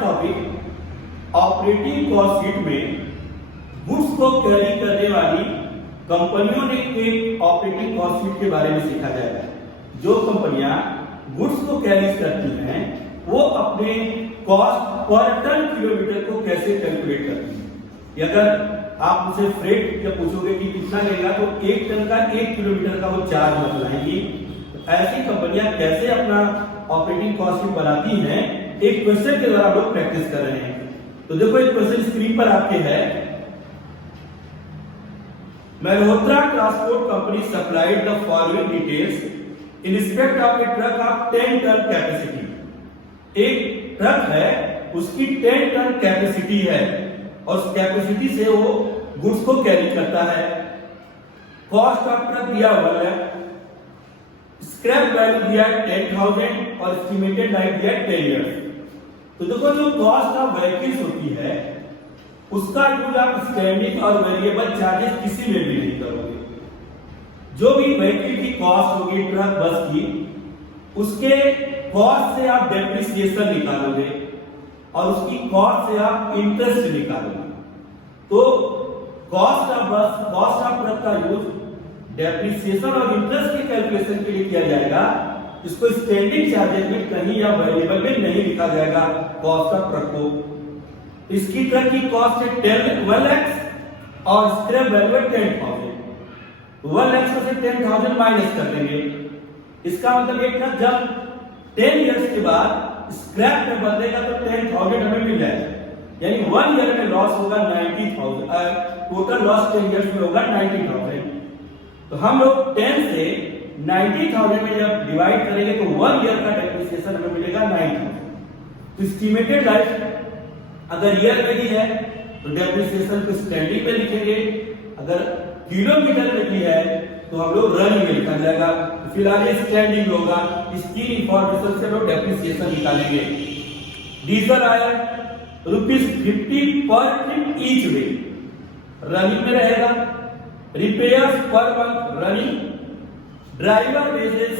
Topic operating cost sheet में goods को carry करने वाली कंपनियों ने एक ऑपरेटिंग कॉस्ट शीट के बारे में सीखा जाएगा। जो कंपनियां गुड्स को कैरी करती हैं वो अपने कॉस्ट पर टन किलोमीटर को कैसे कैलकुलेट करती हैं। अगर आप मुझे फ्रेट जब पूछोगे कि कितना लगेगा तो 1 टन का 1 किलोमीटर का वो चार्ज बताएंगी। तो ऐसी कंपनियां कैसे अपना ऑपरेटिंग कॉस्ट शीट बनाती हैं, एक क्वेश्चन के द्वारा हम लोग प्रैक्टिस कर रहे हैं। तो देखो एक क्वेश्चन स्क्रीन पर आपके है। Malhotra transport company supplied the following details in respect of a truck of 10 ton capacity. एक ट्रक है, उसकी 10 टन कैपेसिटी है और उस कैपेसिटी से वो गुड्स को कैरी करता है। कॉस्ट ऑफ ट्रक दिया हुआ है, स्क्रैप वैल्यू दिया है 10,000 और एस्टिमेटेड लाइफ दिया है 10 इयर्स। तो देखो जो कॉस्ट ऑफ व्हीकल्स होती है उसका यूज आप स्टैंडिंग और वेरिएबल चार्जेस किसी में भी नहीं करोगे। जो भी व्हीकल की कॉस्ट होगी ट्रक बस की, उसके कॉस्ट से आप डेप्रिसिएशन निकालोगे और उसकी कॉस्ट से आप इंटरेस्ट निकालोगे। तो कॉस्ट ऑफ बस, कॉस्ट ऑफ ट्रक का यूज डेप्रिसिएशन और इंटरेस्ट के कैलकुलेशन के लिए किया जाएगा। इसको स्टैंडिंग चार्जेस में कहीं या वेरिएबल में नहीं लिखा जाएगा कॉस्ट ऑफ ट्रक को। इसकी ट्रक की कॉस्ट है 1 लाख और स्क्रैप वैल्यू है 10,000। 1 लाख में से 10,000 माइनस कर देंगे। इसका मतलब एक ट्रक जब 10 इयर्स के बाद स्क्रैप में बदलेगा तो 10,000 हमें मिल जाएगा, यानी 1 ईयर में लॉस होगा 90,000। टोटल लॉस 10 इयर्स में होगा 90,000। तो हम लोग 10 से 90,000 में जब डिवाइड करेंगे तो 1 ईयर का डेप्रिसिएशन हमें मिलेगा 9,000। तो एस्टिमेटेड लाइफ अगर ईयर में दी है तो डेप्रिसिएशन को स्टैंडिंग में लिखेंगे, अगर किलोमीटर में दी है तो हम लोग रनिंग में लिखा जाएगा। तो फिलहाल स्टैंडिंग होगा। इसकी इंफॉर्मेशन से लोग डेप्रिसिएशन निकालेंगे। डीजल आया ₹50 पर ट्रिप ईच वे, रनिंग में रहेगा। Repairs per month running. Driver wages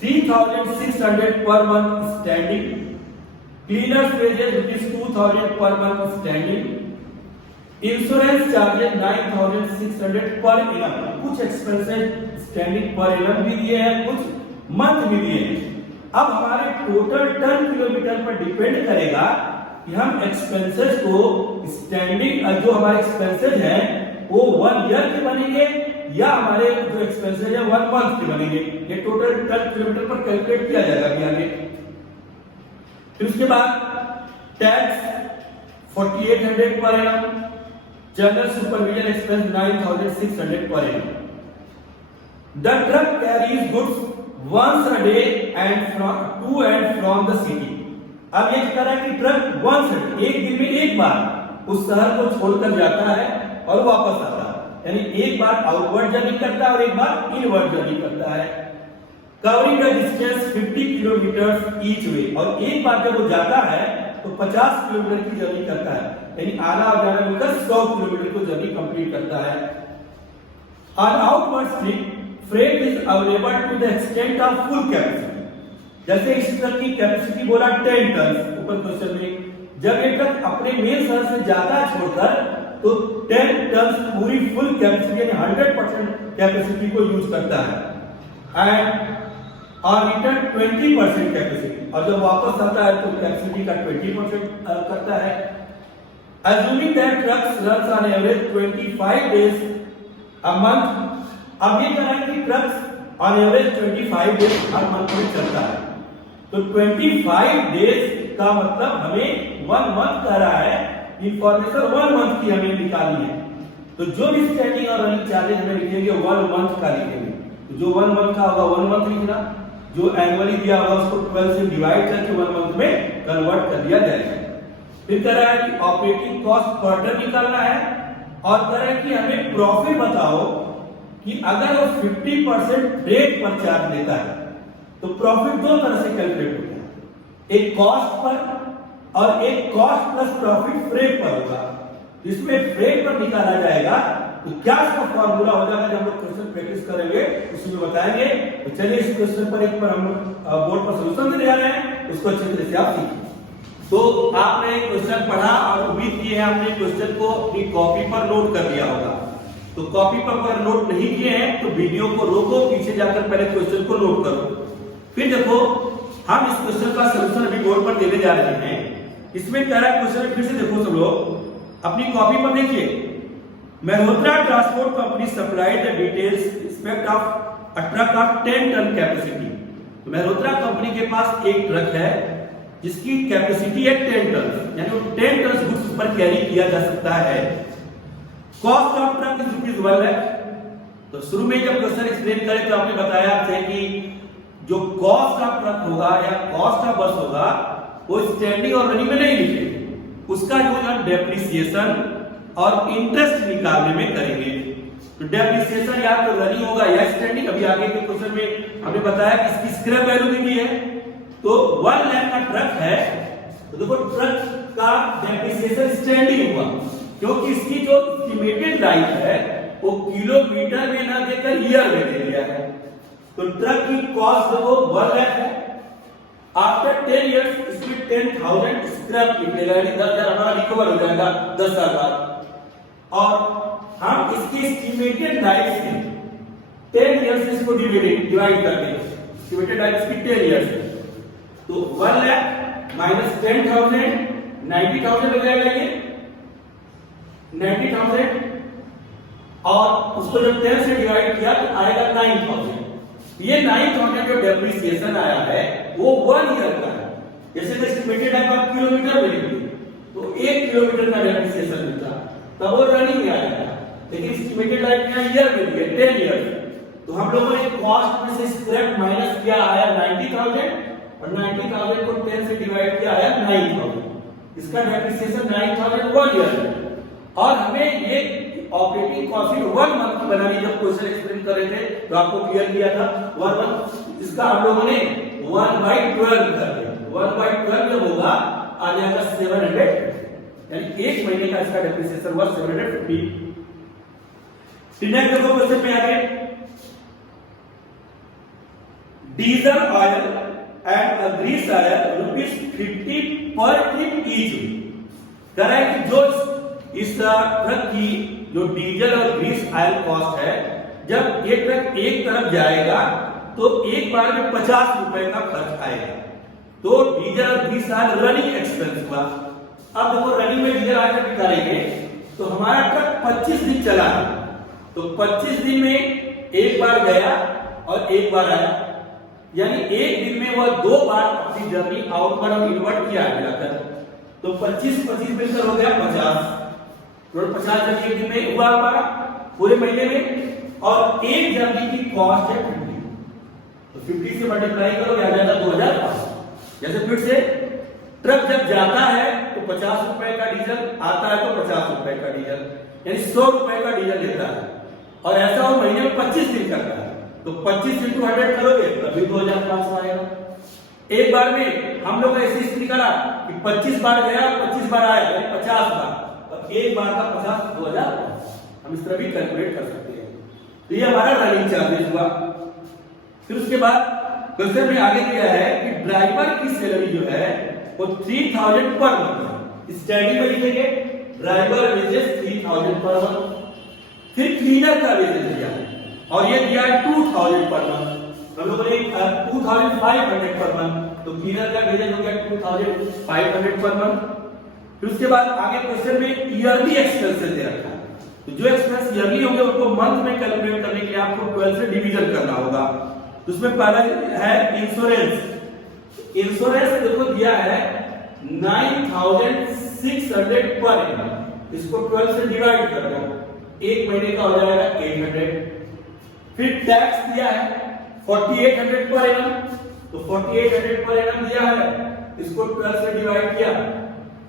₹3,600 per month standing. Cleaners wages ₹2,000 per month standing. Insurance charges 9,600 per annum. कुछ एक्सपेंसेस स्टैंडिंग पर एनम भी दिए हैं, कुछ मंथ भी दिए हैं। अब हमारे टोटल टन किलोमीटर पर डिपेंड करेगा कि हम एक्सपेंसेस को स्टैंडिंग, जो हमारे एक्सपेंसेस हैं वो 1 ईयर के बनेंगे या हमारे जो एक्सपेंसेस है 1 मंथ के बनेंगे। ये टोटल टन किलोमीटर पर कैलकुलेट किया जाएगा अभी आगे। फिर उसके बाद tax 4,800 per annum. General supervision expense 9,600 per annum. The truck carries goods once a day and to and from the city। अब ये कह रहा है कि ट्रक once a day, एक दिन में एक बार उस शहर को छोड़कर जाता है और वापस आता है, यानी एक बार आउटवर्ड जर्नी करता है और एक बार इनवर्ड जर्नी करता है। Covering the distance 50 kilometre each way, और एक बार जब वो जाता है तो 50 किलोमीटर की जर्नी करता है, यानी आना और जाना मिलकर 100 किलोमीटर को जर्नी कंप्लीट करता है। On outward trip freight is available to the extent of full capacity. जैसे इस ट्रक की कैपेसिटी बोला 10 टन ऊपर क्वेश्चन में, जब ये ट्रक अपने मेन शहर से जाता है छोड़कर तो 10 टन पूरी फुल कैपेसिटी यानी 100% कैपेसिटी को यूज करता है। एंड और रिटर्न 20% कैपेसिटी, और जब वापस आता है तो कैपेसिटी का 20% करता है। Assuming that trucks runs on average 25 days a month। अब ये कह रहा है कि trucks on average 25 days her month में चलता है, तो 25 डेज का मतलब हमें 1 मंथ कह रहा है। इंफॉर्मेशन 1 मंथ की हमें निकालनी है, तो जो भी स्टैंडिंग और रनिंग चार्जेस हमें लिखेंगे 1 मंथ का लिखेंगे। तो जो 1 मंथ का होगा 1 मंथ लिखना, जो एनुअली दिया होगा उसको 12 से डिवाइड करके 1 मंथ में कन्वर्ट कर दिया जाएगा। फिर कह रहा है कि ऑपरेटिंग कॉस्ट पर टन निकालना है और कह रहा है कि हमें प्रॉफिट बताओ कि अगर वो 50% रेट पर चार्ज देता है तो प्रॉफिट दो तरह से कैलकुलेट होता है, एक कॉस्ट पर और एक कॉस्ट प्लस प्रॉफिट फ्रेट पर होगा। इसमें फ्रेट पर निकाला जाएगा तो क्या इसका फॉर्मूला हो जाएगा, जब हम लोग क्वेश्चन प्रैक्टिस करेंगे उसमें बताएंगे। तो चलिए इस क्वेश्चन पर एक बार हम बोर्ड पर सोल्यूशन दे रहे हैं। उसको अच्छे तरह से आप सीखें। तो आपने क्वेश्चन पढ़ा और उम्मीद की है आपने क्वेश्चन को अपनी कॉपी पर नोट कर लिया होगा। तो कॉपी पर अगर नोट नहीं किए हैं तो वीडियो को रोको, पीछे जाकर पहले क्वेश्चन को नोट करो, फिर देखो हम इस क्वेश्चन का सलूशन अभी बोर्ड पर देने जा रहे हैं। इसमें कह रहा है क्वेश्चन, फिर से देखो सब लोग अपनी कॉपी पर देखिए। Malhotra transport company supplied the details respect of a truck of 10 ton capacity. तो मल्होत्रा कंपनी के पास एक ट्रक है जिसकी कैपेसिटी है 10 टन, यानी 10 टन गुड्स पर कैरी किया जा सकता है। Cost of truck is ₹1 lakh. तो शुरू में जब क्वेश्चन एक्सप्लेन करें तो आपने बताया आपसे कि जो कॉस्ट ऑफ ट्रक होगा या कॉस्ट ऑफ बस होगा वो स्टैंडिंग और रनिंग में नहीं लिखेंगे, उसका जो है डेप्रिसिएशन और इंटरेस्ट निकालने में करेंगे। तो डेप्रिसिएशन या तो रनिंग होगा या स्टैंडिंग। अभी आगे के क्वेश्चन में हमने बताया कि इसकी स्क्रैप वैल्यू भी है। तो 1 लाख का ट्रक है तो देखो ट्रक का डेप्रिसिएशन स्टैंडिंग हुआ, क्योंकि इसकी जो एस्टिमेटेड लाइफ है वो किलोमीटर में ना देकर ईयर में दे दिया है। तो ट्रक की कॉस्ट देखो 1 लाख है। आफ्टर 10 इयर्स इसमें 10,000 स्क्रैप निकलेगा, यानी 10,000 हमारा रिकवर हो जाएगा 10 साल बाद। और हम इसकी एस्टिमेटेड लाइफ से 10 इयर्स इसको डिवाइड कर देंगे। एस्टिमेटेड लाइफ इसकी 10 इयर्स है तो 1 लाख माइनस 10,000 90,000 हो जाएगा ये 90,000, और उसको जब 10 से डिवाइड किया तो आएगा 9,000। ये 9,000 जो डेप्रिसिएशन आया है वो 1 ईयर का है। जैसे एस्टिमेटेड लाइफ आप किलोमीटर में लिखिए तो 1 किलोमीटर का डेप्रिसिएशन मिलता तब वो रनिंग में आएगा, लेकिन एस्टिमेटेड लाइफ में ईयर में दिया 10 ईयर। तो हम लोगों ने कॉस्ट में से स्क्रैप माइनस किया आया 90,000 और 90,000 को 10 से डिवाइड किया आया 9,000। इसका डेप्रिसिएशन 9,000 1 ईयर है। और हमें ये ऑपरेटिंग कॉस्ट 1 मंथ की बनानी, जब क्वेश्चन एक्सप्लेन कर रहे थे तो आपको क्लियर किया था 1 मंथ। इसका हम लोगों ने 1/12 कर दिया। 1/12 जब होगा आ जाएगा 700, यानी 1 महीने का इसका डेप्रिसिएशन हुआ 750। नेक्स्ट देखो क्वेश्चन में आगे, diesel oil and grease oil ₹50 per trip each. कह रहा है कि जो इस ट्रक की जो डीजल और ग्रीस ऑयल कॉस्ट है, जब ये ट्रक एक तरफ जाएगा तो एक बार में ₹50 का खर्च आएगा। तो डीजल और ग्रीस ऑयल रनिंग एक्सपेंस हुआ। अब देखो रनिंग में डीजल ऑयल निकालेंगे तो हमारा ट्रक 25 दिन चला है, तो 25 दिन में एक बार गया और एक बार आया, यानी एक दिन में वह 2 बार अपनी जर्नी आउटवर्ड और इनवर्ड किया जाकर। तो 25 मिलकर हो गया 50। 50 जर्नी एक दिन में हुआ हमारा पूरे महीने में, और एक जर्नी की कॉस्ट है 50। तो 50 से मल्टीप्लाई करो आ जाएगा 2,500। जैसे फिर से ट्रक जब जाता है तो ₹50 का डीजल, आता है तो ₹50 का डीजल, यानी ₹100 का डीजल लेता है। और ऐसा वो महीने में 25 दिन करता है, तो 25 × 100 करोगे तभी 2,500 आएगा। एक बार में हम लोग ऐसी स्थिति करा कि 25 बार गया 25 बार आया, यानी 50 बार, और एक बार का 50 2,000। हम इस तरह भी कैलकुलेट कर सकते हैं। तो ये हमारा रनिंग चार्जेस हुआ। फिर उसके बाद क्वेश्चन में आगे दिया है कि ड्राइवर की सैलरी जो है वो 3,000 पर मंथ। स्टैंडिंग में लिखेंगे ड्राइवर वेजेस 3,000 पर मंथ। फिर क्लीनर का वेजेस दिया और ये दिया है 2,000 पर मंथ। हम लोगों ने 2,500 पर मंथ, तो क्लीनर का वेजेस हो गया 2,500 पर मंथ। फिर उसके बाद आगे क्वेश्चन में ईयरली एक्सपेंसेस दे रखा है। तो जो एक्सपेंस ईयरली होंगे उनको मंथ में कैलकुलेट करने के लिए आपको 12 से डिवीजन करना होगा। तो उसमें पहला है इंश्योरेंस। इंश्योरेंस देखो दिया है 9,600 पर एनम। इसको 12 से डिवाइड कर दो, एक महीने का हो जाएगा 800। फिर टैक्स दिया है 4,800 पर एनम, तो 4,800 पर एनम दिया है, इसको 12 से डिवाइड किया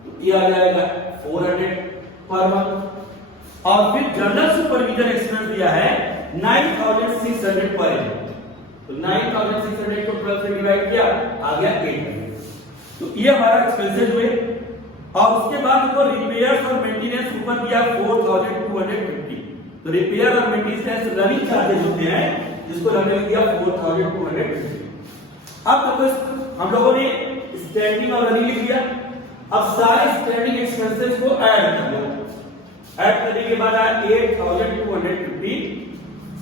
तो ये आ जाएगा 400 पर मंथ। और फिर जनरल सुपरविजन एक्सपेंस दिया है 9,600 पर एनम, तो 9,600 को 12 से डिवाइड किया आ गया 800। तो ये हमारा एक्सपेंसेस हुए। और उसके बाद को रिपेयर्स और मेंटेनेंस ऊपर दिया 4,250। तो रिपेयर और मेंटेनेंस रनिंग चार्जेस होते हैं, जिसको हमने दिया 4,250। अब तो हम लोगों ने स्टैंडिंग और रनिंग लिख दिया। अब सारे स्टैंडिंग एक्सपेंसेस को ऐड कर लो। ऐड करने के बाद आया 8250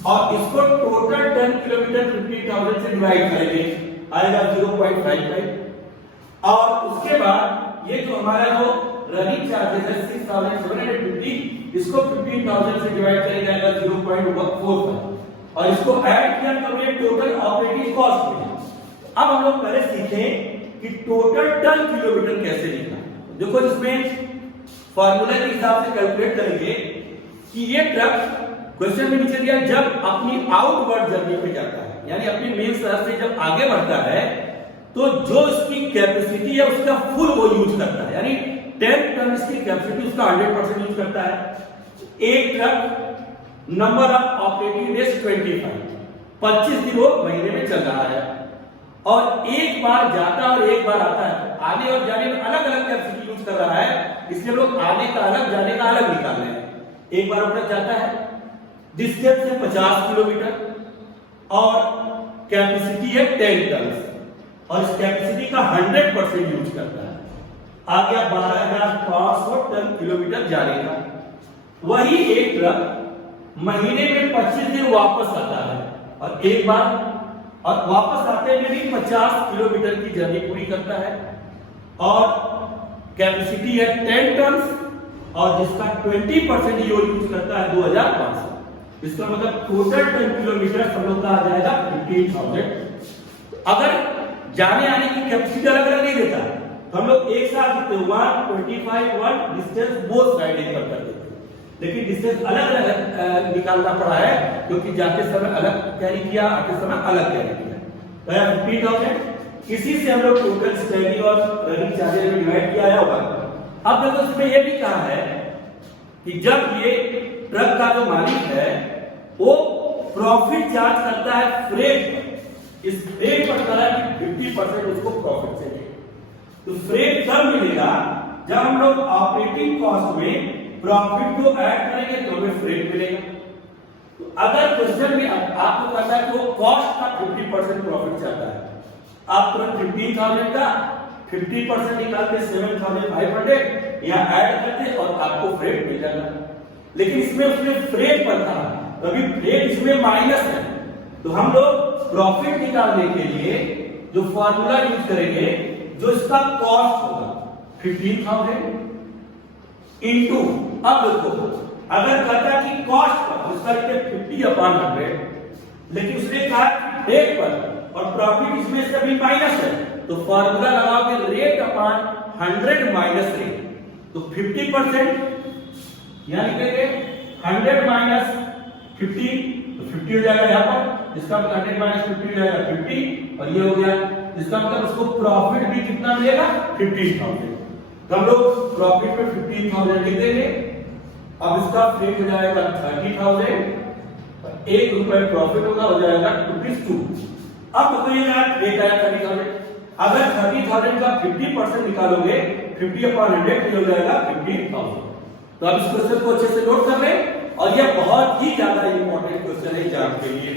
और इसको टोटल 10 किलोमीटर 50,000 से डिवाइड करेंगे, आएगा 0.55। और उसके बाद ये जो हमारा जो रनिंग चार्जेस है 6750, इसको 15,000 से डिवाइड करेंगे, आएगा 0.45 और इसको ऐड किया तो ये टोटल ऑपरेटिंग कॉस्ट में। अब हम लोग पहले सीखें कि टोटल टन किलोमीटर कैसे लिखना। देखो इसमें फार्मूला के हिसाब से कैलकुलेट करेंगे कि ये ट्रक क्वेश्चन में नीचे दिया जब अपनी आउटवर्ड जर्नी पे जाता है, यानी अपनी मेन शहर से जब आगे बढ़ता है तो जो इसकी कैपेसिटी है उसका फुल वो यूज करता है, यानी 10 टन इसकी कैपेसिटी उसका 100% यूज करता है। एक truck number of operating days 25 दिन वो महीने में चल रहा है और एक बार जाता और एक बार आता है, आने और जाने में अलग अलग कैपेसिटी यूज कर रहा है, इसलिए लोग आने का अलग जाने का अलग निकाल रहे हैं। एक बार ट्रक जाता है डिस्टेंस है 50 किलोमीटर और कैपेसिटी है 10 टन और इस कैपेसिटी का 100% यूज करता है, आ गया 12,500 टन किलोमीटर जाने का। वही एक ट्रक महीने में 25 दिन वापस आता है और एक बार और वापस आते हुए भी 50 किलोमीटर की जर्नी पूरी करता है और कैपेसिटी है 10 टन और जिसका 20% यूज करता है 2,500। इसका मतलब टोटल टन किलोमीटर हम लोग का आ जाएगा 15,000। अगर जाने आने की कैपेसिटी अलग अलग नहीं देता तो हम लोग एक साथ 125 डिस्टेंस बोथ साइड एक कर देते, लेकिन डिस्टेंस अलग अलग निकालना पड़ा है क्योंकि जाते समय अलग कैरी किया, आते समय अलग कैरी किया, तो यह 15,000। इसी से हम लोग टोटल स्टैंडिंग और रनिंग चार्जेस में डिवाइड किया होगा। अब देखो इसमें यह भी कहा है कि जब ये ट्रक का जो मालिक है वो प्रॉफिट चार्ज करता है फ्रेट पर, इस फ्रेट पर करा कि 50% उसको प्रॉफिट से दे, तो फ्रेट तब मिलेगा जब हम लोग ऑपरेटिंग कॉस्ट में प्रॉफिट को ऐड करेंगे तो हमें फ्रेट मिलेगा। तो अगर क्वेश्चन में आपको पता है कि वो कॉस्ट का 50% प्रॉफिट चाहता है, आप तुरंत 15,000 का 50% निकालते 7,500 यहाँ ऐड करते और आपको फ्रेट मिल जाएगा। लेकिन इसमें उसने फ्रेट पर था, तो अभी फ्रेट इसमें माइनस है, तो हम लोग प्रॉफिट निकालने के लिए जो फॉर्मूला यूज करेंगे, जो इसका कॉस्ट होगा 15,000 इंटू, अब देखो अगर कहता कि कॉस्ट पर उसका 50/100, लेकिन उसने कहा रेट पर और प्रॉफिट इसमें से भी माइनस है, तो फॉर्मूला लगाओगे रेट अपॉन 100 माइनस रेट, तो 50% यानी कहेंगे 100 माइनस 50, तो 50 हो जाएगा यहाँ पर, जिसका मतलब 100 माइनस 50 हो जाएगा 50 और ये हो गया, जिसका मतलब उसको प्रॉफिट भी कितना मिलेगा 15,000। तो हम लोग प्रॉफिट पे 15,000 लिख देंगे। अब इसका फ्रेट हो जाएगा 30,000, 1 रुपए प्रॉफिट होगा, हो जाएगा ₹2। अब तो ये रेट आया 30,000, अगर 30,000 का 50% निकालोगे 50/100 हो जाएगा 15,000। तो अब इस क्वेश्चन को अच्छे से नोट कर लें और यह बहुत ही ज्यादा इंपॉर्टेंट क्वेश्चन है एग्जाम के लिए।